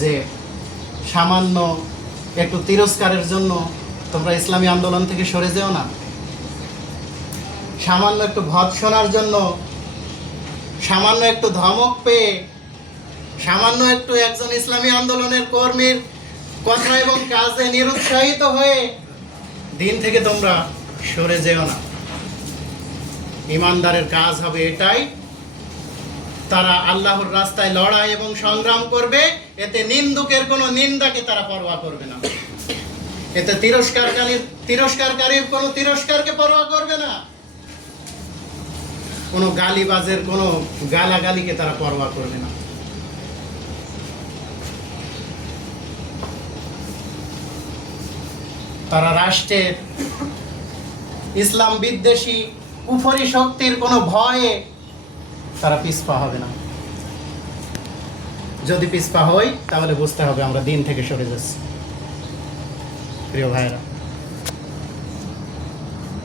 যে সামান্য একটু তিরস্কারের জন্য তোমরা ইসলামী আন্দোলন থেকে সরে যেও না। সামান্য একটু ভৎসনার জন্য, সামান্য একটু ধমক পেয়ে, সামান্য একটু একজন ইসলামী আন্দোলনের কর্মীর কথা এবং কাজে নিরুৎসাহিত হয়ে দিন থেকে তোমরা সরে যেও না। ইমানদারের কাজ হবে এটাই। তারা আল্লাহর রাস্তায় লড়াই এবং সংগ্রাম করবে। এতে নিন্দুকের কোনো নিন্দাকে তারা পরোয়া করবে না। এতে তিরস্কারকারীর তিরস্কারকারীর কোনো তিরস্কারকে পরোয়া করবে না। কোনো গালিবাজের কোনো গালাগালিকে তারা পরোয়া করবে না। তারা রাষ্ট্রের ইসলাম বিদ্বেষী, কুফরি শক্তির কোনো ভয়ে তারা পিছপা হবে না। যদি পিস্পা হই তাহলে বুঝতে হবে আমরা দিন থেকে সরে যাচ্ছি। প্রিয় ভাইরা